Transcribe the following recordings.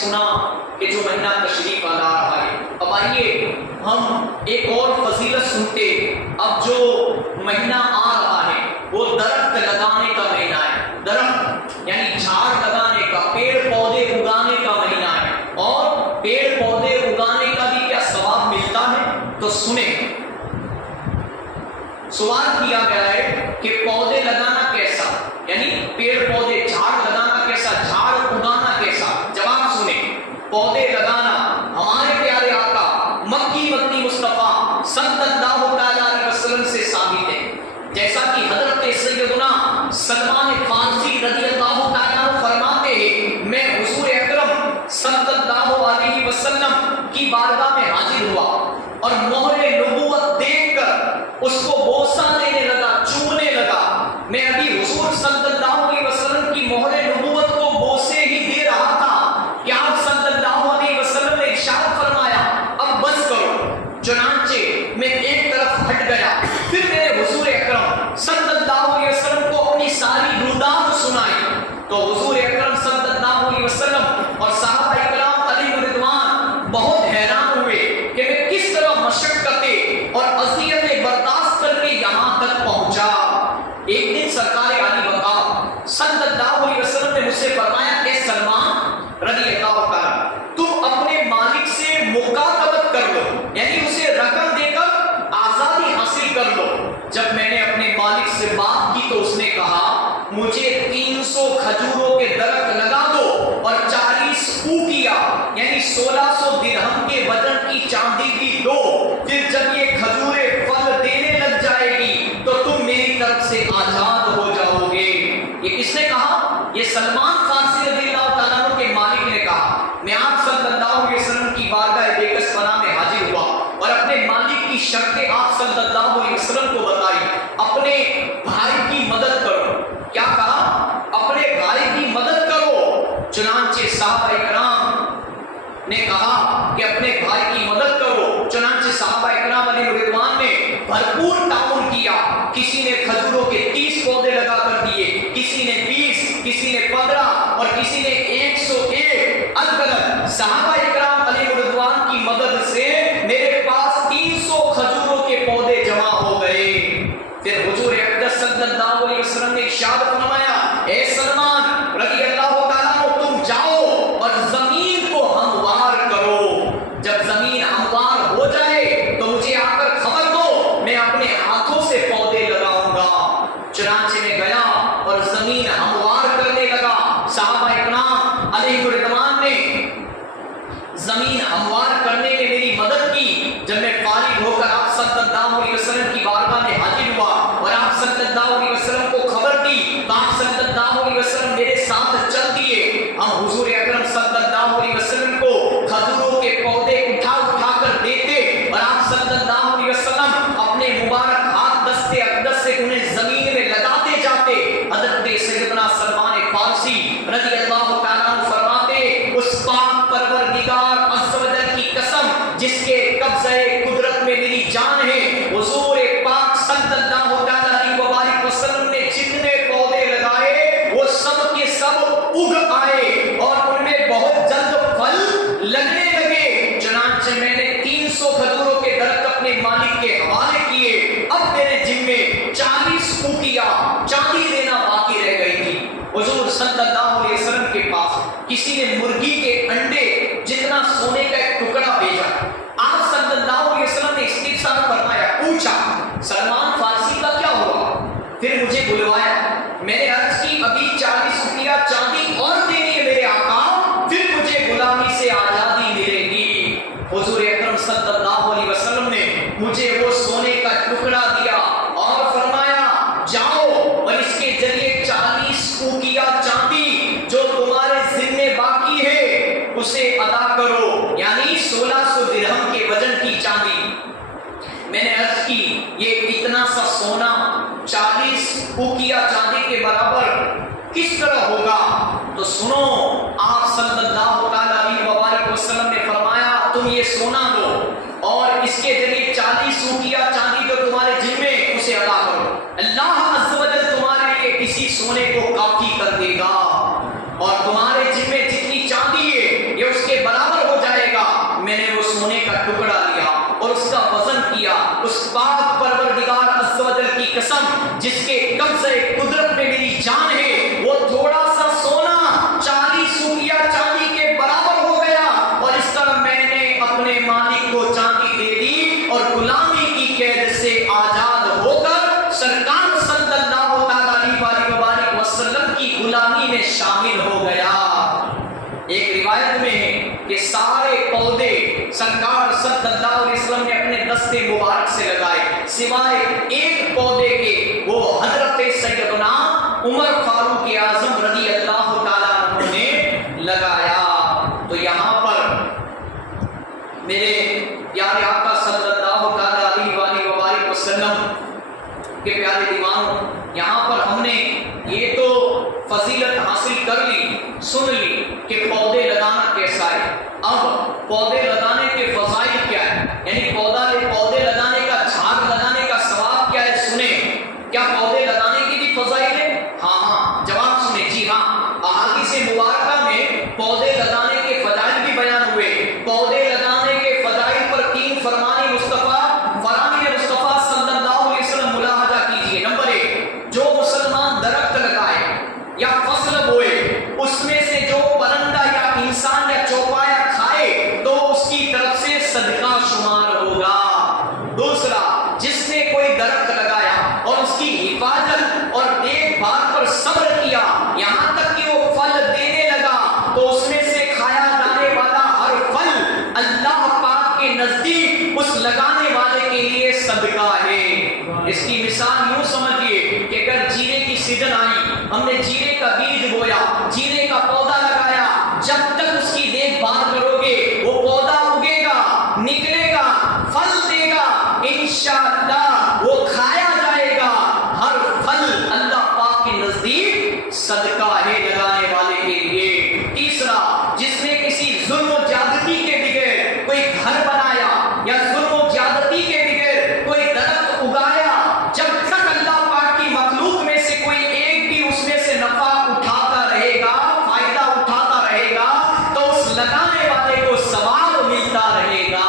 سنا کہ جو مہینہ تشریف لا رہا ہے، اب آئیے ہم ایک اور فضیلت سنتے۔ اب جو مہینہ آ رہا ہے وہ درخت لگانے کا مہینہ ہے، درخت یعنی جھاڑ لگانے کا، پیڑ پودے اگانے کا مہینہ ہے، اور پیڑ پودے اگانے کا بھی کیا ثواب ملتا ہے؟ تو سنیں، سوال کیا گیا ہے کہ پودے لگانا کیسا، یعنی پیڑ پودے جھاڑ لگانا کیسا، جھاڑ اگانا کیسا؟ جواب سنیں، پودے لگانا ہمارے پیارے آقا مکی مدنی مصطفیٰ صلی اللہ علیہ وسلم سے ثابت ہے، جیسا کہ حضرت سیدنا سلمان فارسی رضی اللہ تعالیٰ عنہ فرماتے ہیں، میں حضور اکرم صلی اللہ علیہ وسلم کی بارگاہ میں حاضر ہوا اور مہر نبوت دیکھ کر اس کو بوسہ دینے لگا، چومنے لگا۔ میں ابھی حضور صلی اللہ علیہ وسلم کی مہر نبوت کو بوسے ہی دے رہا تھا کہ آپ صلی اللہ علیہ وسلم نے ارشاد فرمایا اب بس کرو، چنانچہ میں ایک طرف ہٹ گیا، پھر میرے حضور اکرم صلی اللہ علیہ وسلم کو اپنی ساری رودات سنائی، تو حضور اکرم صلی اللہ علیہ وسلم اور صحابہ اکرام علیہ رضوان بہت حیران ہوئے کہ میں کس طرح مشقتیں اور اذیتیں برداشت کر کے یہاں تک پہنچا۔ ایک دن سرکار عالی وقار صلی اللہ علیہ وسلم نے مجھ سے فرمایا کہ سلمان رضی اللہ عنہ تم اپنے مالک سے مکاتبت کر لو، یعنی اسے رقم دے کر آزادی حاصل کر لو۔ جب میں نے اپنے مالک سے بات کی تو اس نے کہا مجھے 300 کھجوروں کے درخت لگا دو اور 40 اوقیہ یعنی 1600 درہم کے وزن کی چاندی بھی دو، پھر جب یہ کھجوریں پھل دینے لگ جائے گی تو تم میری طرف سے آزاد ہو جاؤ گے۔ یہ کس نے کہا؟ یہ سلمان فارسی رضی اللہ تعالیٰ عنہ کے مالک نے کہا۔ میں آپ صلی اللہ علیہ وسلم کی بارگاہ بیکس پناہ میں حاضر ہوا اور اپنے مالک کی شرطیں آپ صلی اللہ علیہ وسلم کو بتائی۔ اپنے بھائی کی مدد کرو، کیا کہا؟ اپنے بھائی کی مدد کرو۔ چنانچہ صحابہ اکرام نے کہا کہ اپنے بھائی کی مدد کرو، چنانچہ صحابہ اکرام علیہ رضوان نے بھرپور تعاون کیا۔ کسی نے کھجوروں کے 30 پودے لگا کر دیے، کسی نے 20، کسی نے 15 اور کسی نے 101۔ الگ صحابہ اکرام علیہ رضوان کی مدد سے میرے پاس 300 کھجوروں کے پودے جمع ہو گئے۔ پھر حضور اقدس صلی اللہ علیہ وسلم نے ارشاد فرمایا اے سلمان رضی اللہ تعالیٰ عنہ تم جاؤ اور زمین کو ہموار کرو، جب زمین ہموار ہو جائے تو مجھے آ کر خبر دو، میں اپنے ہاتھوں سے پودے لگاؤں گا۔ چنانچہ میں گیا اور زمین ہموار کرنے لگا۔ صحابہ اکرام علیہ رضوان نے زمین ہموار کرنے میں میری مدد کی۔ جب میں فارغ ہو کر آپ صلی اللہ علیہ وسلم کی بارگاہ میں حاضر ہوا اور آپ صلی اللہ علیہ وسلم کو خبر دی تو آپ صلی اللہ علیہ وسلم میرے ساتھ چل دیے۔ ہم حضور اکرم صلی اللہ علیہ وسلم کو کھجوروں کے پودے اٹھا اٹھا کر دیتے اور آپ صلی اللہ علیہ وسلم اپنے مبارک ہاتھ دستے اقدس سے انہیں زمین میں لگاتے جاتے۔ حضرت سیدنا سلمان فارسی رضی اللہ تعالیٰ عنہ فرماتے اس پاک پروردگار عز و جل کی قسم جس کے قبضہ قدرت میں میری جان ہے، حضور پاک صلی اللہ علیہ وسلم نے جتنے پودے لگائے وہ سب کے سب اگ آئے اور ان میں بہت جلد پھل لگنے لگے۔ چنانچہ میں نے 300 کھجوروں کے درخت اپنے مالک کے حوالے کیے۔ اب میرے ذمے 40 اوقیہ چاندی دینا باقی رہ گئی تھی۔ حضور صلی اللہ علیہ وسلم کے پاس کسی نے مرغی کے انڈے جتنا سونے کا ایک ٹکڑا بھیجا۔ آپ صلی اللہ علیہ وسلم نے استفسار فرمایا، پوچھا سلمان فارسی کا کیا ہوا؟ پھر مجھے بلوایا، میں نے عرض کی ابھی 40 اوقیہ چاندی اور دینی ہے میرے آقا، پھر مجھے غلامی سے آزادی ملے گی۔ حضور اکرم صلی اللہ علیہ وسلم نے مجھے وہ سونے کا ٹکڑا دیا اور فرمایا جاؤ اور اس کے ذریعے 40 اوقیہ چاندی جو تمہارے ذمے باقی ہے اسے ادا کرو، یعنی 1600 درہم کے وزن کی چاندی۔ میں نے عرض کی یہ اتنا سا سونا 40 اوقیہ چاندی کے برابر کس طرح ہوگا؟ تو سنو، آپ صلی اللہ علیہ وسلم نے فرمایا تم یہ سونا لو اور اس کے ذریعے 40 اوقیہ چاندی جو تمہارے ذمے اسے ادا کرو، اللہ عز و جل تمہارے لیے اسی سونے کو کافی کر دے گا اور تمہارے ذمے جتنی چاندی ہے یہ سارے پودے سرکار صلی اللہ علیہ وسلم نے اپنے دستے مبارک سے لگائے، سوائے ایک پودے کے، وہ حضرت سیدنا عمر فاروق اعظم رضی اللہ تعالیٰ عنہ نے لگایا۔ تو یہاں پر میرے پیارے آقا صلی اللہ تعالیٰ علیہ وآلہ وبارک وسلم کے پیارے دیوانوں، یہاں پر ہم نے یہ تو فضیلت حاصل کر لی، سن لی کہ پودے لگانا کیسا ہے۔ اب پودے لگانے کے فضائل کیا ہے، یعنی پودے لگانے کا، جھاڑ لگانے کا ثواب کیا ہے، سنیں۔ کیا پودے لگانے کی بھی فضائل ہے؟ ہاں، جواب سنیں، جی ہاں۔ احادیث مبارکہ میں پودے لگانے کے فضائل بھی بیان ہوئے۔ پودے لگانے کے فضائل پر 3 فرمان مصطفیٰ صلی اللہ علیہ وسلم ملاحظہ کیجیے۔ نمبر 1، جو مسلمان درخت لگائے یا فصل بوئے، اس میں سے جو پرندہ یا انسان یا چوپایا کھائے تو اس کی طرف سے صدقہ شمار ہوگا۔ دوسرا، جس نے کوئی درخت لگایا اور اس کی حفاظت اور دیکھ بھال پر صبر کیا یہاں تک کہ وہ پھل دینے لگا، تو اس میں سے کھایا جانے والا ہر پھل اللہ پاک کے نزدیک اس لگانے والے کے لیے صدقہ ہے۔ اس کی مثال یوں سمجھیے کہ اگر جیرے کی سیزن آئی، ہم نے جیرے کا بیج بویا، جیرے کا پودا لگایا، جب تک اس کی دیکھ بھال کرو گے وہ پودا اگے گا، نکلے گا، پھل دے گا، انشاءاللہ وہ کھایا جائے گا۔ ہر پھل اللہ پاک کے نزدیک صدقہ ہے لگانے والے کے لیے۔ تیسرا، جس نے کسی ظلم و زیادتی کے بغیر کوئی گھر بنایا یا ظلم و زیادتی کے بغیر کوئی درخت اگایا، جب تک اللہ پاک کی مخلوق میں سے کوئی ایک بھی اس میں سے نفع اٹھاتا رہے گا، فائدہ اٹھاتا رہے گا، تو اس لگانے والے کو ثواب ملتا رہے گا۔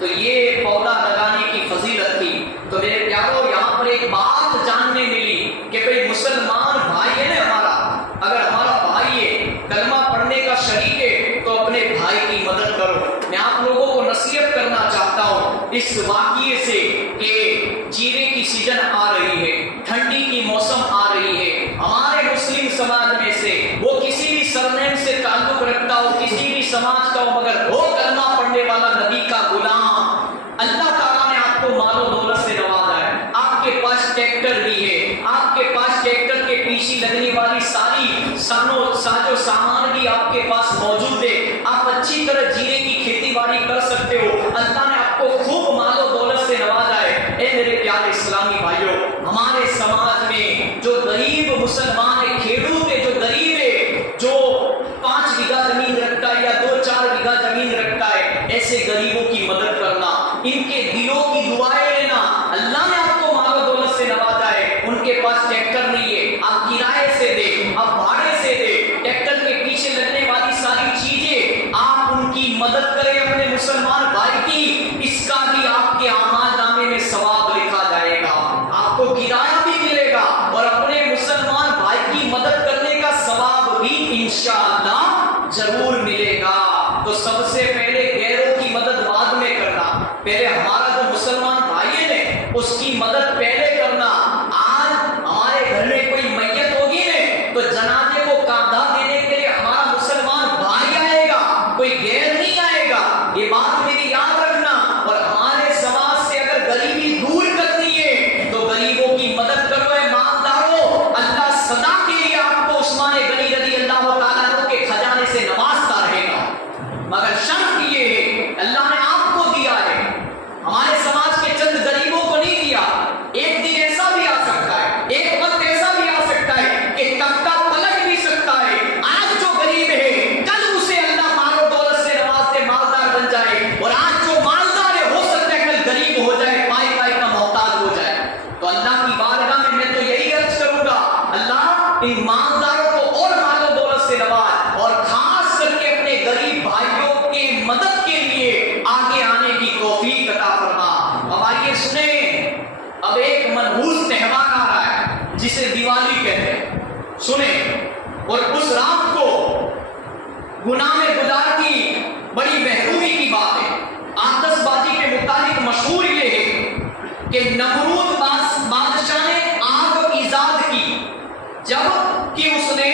تو یہ پودا لگانے کی فضیلت تھی۔ تو میرے پیاروں، یہاں پر ایک بات جاننے ملی کہ بھئی مسلمان بھائی ہے نا ہمارا، اگر ہمارا بھائی ہے، کلمہ پڑھنے کا شریک ہے، تو اپنے بھائی کی مدد کرو۔ میں آپ لوگوں کو نصیحت کرنا چاہتا ہوں اس واقعے سے کہ جیرے کی سیزن آ رہی ہے، ٹھنڈی کی موسم آ رہی ہے، ہمارے مسلم سماج میں سے وہ کسی بھی سرنیم سے تعلق رکھتا ہو، کسی بھی سماج کا ہو، مگر وہ کلمہ پڑھنے والا نبی کا غلام، اللہ تعالیٰ نے آپ کو مال و دولت سے نوازا ہے، آپ کے پاس ٹریکٹر بھی ہے، آپ کے پاس ٹریکٹر کے پیچھے لگنے والی ساری ساز و سامان بھی آپ کے پاس موجود ہے، آپ اچھی طرح جیرے کی کھیتی باڑی کر سکتے ہو، اللہ نے آپ کو خوب مال و دولت سے نوازا ہے۔ اے میرے پیارے اسلامی بھائیوں، ہمارے سماج میں جو غریب مسلمان ہے، کھیڑوت ہے، جو غریب ہے، جو 5 بیگھہ زمین رکھتا ہے یا 2-4 بیگھہ زمین رکھتا ہے، ایسے غریبوں کی مدد کرنا، ان کے دلوں کی دعائیں لینا۔ اللہ نے آپ کو مال و دولت سے نوازا ہے، ان کے پاس ٹریکٹر نہیں ہے، آپ کرائے سے دے، آپ بھاڑے سے دے، ٹریکٹر کے پیچھے لگنے والی ساری چیزیں آپ ان کی مدد کریں اپنے مسلمان بھائی کی، اس کا بھی آپ کے اعمال نامے میں ثواب لکھا جائے گا، آپ کو کرایہ بھی ملے گا اور اپنے مسلمان بھائی کی مدد کرنے کا ثواب بھی انشاءاللہ ضرور ملے گا۔ تو سب سے پہلے غیروں کی مدد بعد میں کرنا، پہلے ہمارا جو مسلمان بھائی ہے اس کی مدد پہلے کرنا۔ آج ہمارے گھر میں کوئی میت ہوگی نا تو جنازے کو کاندھا دینے کے لیے ہمارا مسلمان بھائی آئے گا، کوئی غیر نہیں آئے گا، یہ بات میری یاد رکھنا۔ اور ہمارے سماج سے اگر غریبی دور کرنی ہے تو غریبوں کی مدد کرو، اے مالداروں، اللہ سدا کے لیے آپ کو عثمان غنی رضی اللہ تعالیٰ عنہ کے خزانے سے نوازتا رہے گا، مگر شرط یہ ہے اللہ نے آپ کو دیا ہے، ہمارے سماج کے چند غریبوں کو نہیں دیا۔ ایک دن ایسا بھی آ سکتا ہے، ایک وقت ایسا بھی آ سکتا ہے کہ تختہ پلٹ بھی سکتا ہے، آج جو غریب ہے کل اسے اللہ مال و دولت سے نواز دے، مالدار بن جائے، اور آج جو مالدار ہے ہو سکتا ہے کل غریب ہو جائے، پائی پائی کا محتاج ہو جائے۔ تو اللہ کی بارگاہ میں تو یہی عرض کروں گا، اللہ ان مالداروں کو اور مال و دولت سے نواز، اور خاص کر کے اپنے غریب بھائیوں کی مدد کے لیے آگے آنے کی توفیق عطا فرما۔ اب آئیے سنیں، اب ایک منحوس تہوار آ رہا ہے جسے دیوالی کہتے ہیں، سنیں، اور اس رات کو گناہ میں گزار کی بڑی محرومی کی بات ہے۔ آتش بازی کے متعلق مشہور یہ ہے کہ نمرود بادشاہ نے آگ ایجاد کی، جب کہ اس نے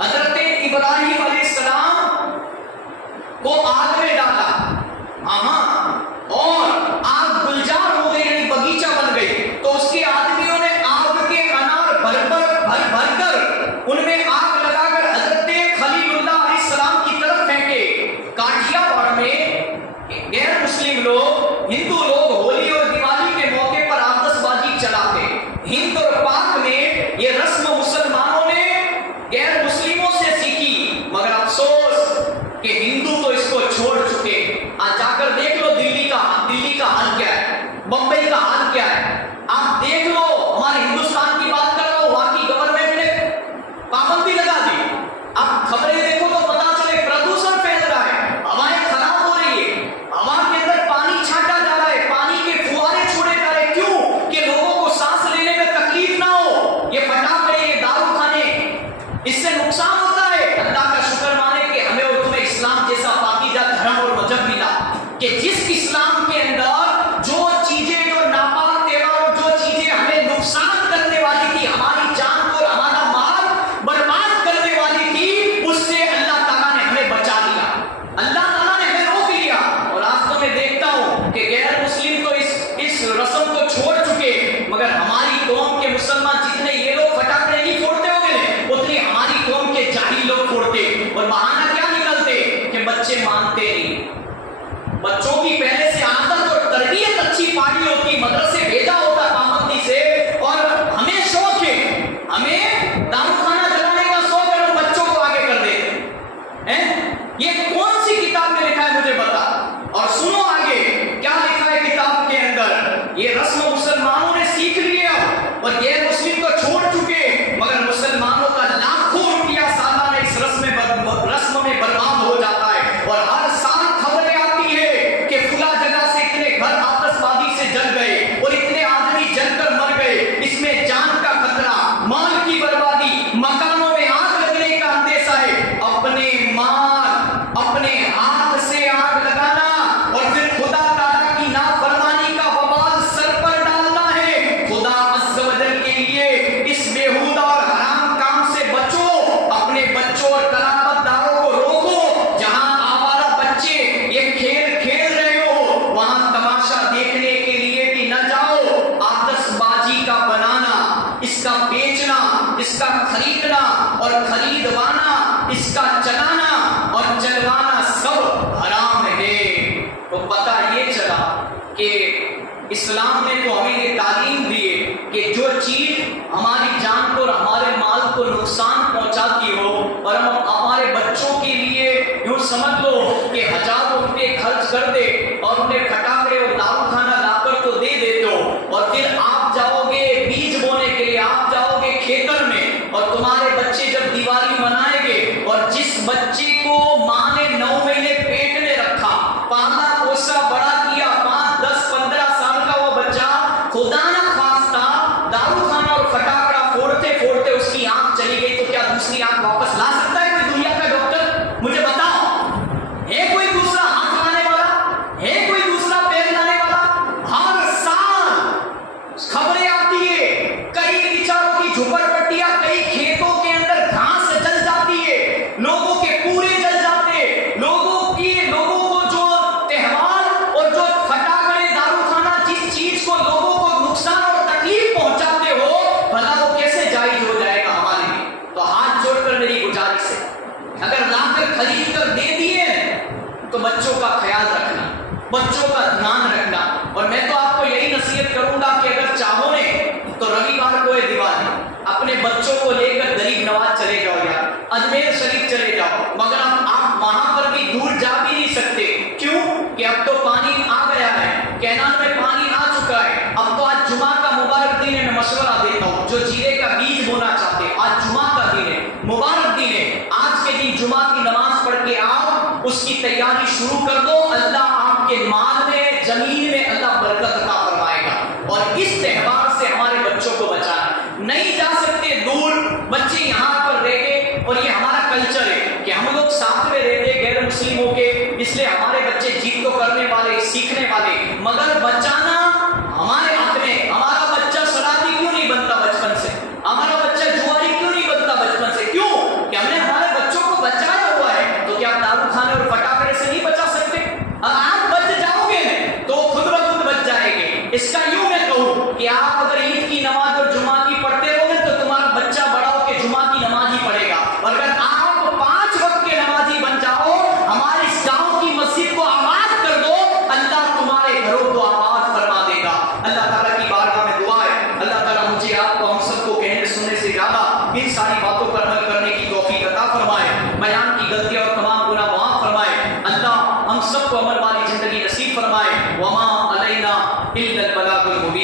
حضرت ابراہیم علیہ السلام کو آگ میں ڈالا، اور آگ گلزار ہو گئی، یعنی بغیچہ بن گئی، تو اس کے آدمیوں نے آگ کے انار بھر کر ان میں آگ لگا کر حضرت خلیل اللہ علیہ السلام کی طرف پھینکے۔ کاٹھیا واڑ میں غیر مسلم لوگ، ہندو لوگ ہولی اور دیوالی کے موقع پر آتش بازی چلاتے۔ ہند اور پاک میں یہ رسم مسلمانوں نے غیر مسلموں سے سیکھی، مگر افسوس کہ ہندو تو اس کو چھوڑ چکے۔ آج جا کر دیکھ لو دلی کا حال کیا ہے، بمبئی کا حال کیا ہے، آپ دیکھ لو۔ ہمارے ہندوستان کی بات کر لو، وہاں کی گورنمنٹ نے پابندی لگا دی۔ اب خبریں دیکھو تو پتا چلے پردوشن پھیل رہا ہے، ہوائیں خراب ہو رہی ہے، ہوا کے اندر پانی چھانٹا جا رہا ہے، پانی کے فوارے چھوڑے جا رہے ہیں۔ کیوں؟ کہ لوگوں کو سانس لینے میں تکلیف نہ ہو۔ یہ پٹاخے، یہ دارو کھانے، اس سے نقصان ہوتا ہے۔ اللہ کا شکر مانے کہ ہمیں اور تمہیں اسلام جیسا پاکیزہ دھرم اور مذہب ملا، کہ جس اسلام کے اندر جو چیزیں، جو ناپاک تہوار، جو چیزیں ہمیں نقصان کرنے والی تھی، ہماری جان کو اور ہمارا مال برباد کرنے والی تھی، اس سے اللہ تعالیٰ نے ہمیں بچا لیا، اللہ تعالیٰ نے ہمیں روک لیا۔ اور آج تو میں دیکھتا ہوں کہ غیر مسلم تو اس رسم کو چھوڑ چکے، مگر ہماری قوم کے مسلمان جتنے یہ لوگ پٹاخے نہیں پھوڑتے ہوں گے، اتنے ہماری قوم کے جاہل لوگ پھوڑتے۔ اور بہانہ کیا نکلتے کہ بچے مانتے نہیں۔ بچوں کی پہلے سے عادت اور تربیت اچھی پائی ہوتی، مدرسے بھیجا ہوتا پابندی سے، اور ہمیں شوق ہے، ہمیں دارو خانہ جلانے کا شوق ہے، ہم بچوں کو آگے کر دیتے ہیں۔ یہ کون سی کتاب میں لکھا ہے مجھے بتا، اور سنو آگے کیا لکھا ہے کتاب کے اندر۔ یہ رسم مسلمانوں نے سیکھ لیا اور غیر مسلم کو چھوڑ چکے، مگر مسلمانوں کا لاکھوں روپیہ سالانہ اس رسم میں برباد ہو جاتا ہے۔ اور ہر سال خبریں آتی ہے کہ فلاں جگہ سے اتنے گھر آتش بازی سے جل گئے اور اتنے آدمی جل کر مر گئے، اس میں جان کا خطرہ، مال کی بربادی، مکانوں میں آگ لگنے کا اندیشہ ہے۔ اپنے مال، اپنے ہاتھ سے آگ لگانا اور پھر خدا تعالیٰ کی نافرمانی کا وبال سر پر ڈالنا ہے۔ خدا عز و جل کے لیے اس بےہودہ اور حرام کام سے بچو، اپنے بچوں اور کراپت داروں کو روکو۔ جہاں آوارہ بچے یہ کھیل کھیل رہے ہو، وہاں تماشا دیکھنے کے لیے بھی نہ جاؤ۔ آتش بازی کا بنانا، اس کا بیچنا، اس کا خریدنا اور خریدوانا، اس کا چلانا اور چلوانا سب حرام ہے۔ تو پتہ یہ چلا کہ اسلام نے تو ہمیں یہ تعلیم دی ہے کہ جو چیز ہماری جان کو اور ہمارے مال کو نقصان پہنچاتی ہو، اور ہم ہمارے بچوں کے لیے یوں سمجھ لو کہ ہزاروں روپے خرچ کر دے اور انہیں پٹاخے اور دارو خانہ لا کر تو دے دیتے ہو، اور پھر آپ جاؤ گے بیج بونے کے لیے، آپ جاؤ گے کھیتر میں، اور تمہارے بچے جب دیوالی منائیں گے، اور جس بچے کو ماں نے 9 مہینے پیٹ میں رکھا، پالا پوسا بڑا کیا، 5 10 15 سال کا وہ بچہ خدا نہ خواستہ دارو خانہ اور پٹاخہ پھوڑتے پھوڑتے اس کی آنکھ چلی گئی، تو کیا دوسری آنکھ واپس لا سکتا ہے کوئی دنیا کا ڈاکٹر؟ مجھے بتاؤ، ہے کوئی دوسرا ہاتھ لانے والا؟ ہے کوئی دوسرا پیر لانے والا؟ ہر سال خبریں آتی ہے، کئی بیچاروں کی جھوپڑ پٹیاں، کئی کھیتوں کے اندر گھاس جل جاتی ہے، لوگوں کے پورے جل جاتے، لوگوں کو جو تہوار اور جو پٹاخے دارو خانہ جس چیز کو لوگوں کو نقصان اور تکلیف پہنچاتے ہو، بھلا وہ کیسے جائز ہو جائے گا ہمارے لیے؟ تو ہاتھ جوڑ کر میری گزارش ہے، اگر لا کر خرید کر دے دیے تو بچوں کا خیال رکھنا، بچوں کا دھیان رکھنا۔ اور میں تو آپ کو یہی نصیحت کروں گا کہ اگر چاہو نے تو رویوار کو ہے دیوالی، اپنے بچوں کو لے کر غریب نواز چلے جاؤ، یار اجمیر شریف چلے جاؤ، مگر آپ وہاں پر بھی دور جا بھی نہیں سکتے۔ کیوں؟ کہ اب تو پانی آ گیا ہے، کینال میں پانی آ چکا ہے۔ اب تو آج جمعہ کا مبارک دن ہے، میں مشورہ دیتا ہوں جو جیرے کا بیج بونا چاہتے، آج جمعہ کا دن ہے، مبارک دن ہے، آج کے دن جمعہ کی نماز پڑھ کے آؤ، اس کی تیاری شروع کر دو، اللہ آپ کے مال میں، زمین میں اللہ برکت عطا فرمائے گا۔ اور اس تہوار سے ہمارے بچوں کو بچانا، نہیں جا سکتے دور، بچے یہاں پر رہ گئے، اور یہ ہمارا کلچر ہے کہ ہم لوگ ساتھ میں رہتے غیر مسلموں کے، اس لیے ہمارے بچے جیت تو کرنے والے، سیکھنے والے، مگر بچانا ہمارے ہاتھ میں۔ ہمارا بچہ شرابی کیوں نہیں بنتا بچپن سے؟ ہمارا بچہ جواری کیوں نہیں بنتا بچپن سے؟ کیوں؟ کہ ہم نے ہمارے بچوں کو بچایا ہوا ہے۔ تو کیا دارو خانے اور پٹاخے سے نہیں عمل والی زندگی نصیب فرمائے. وما علینا الا البلاغ.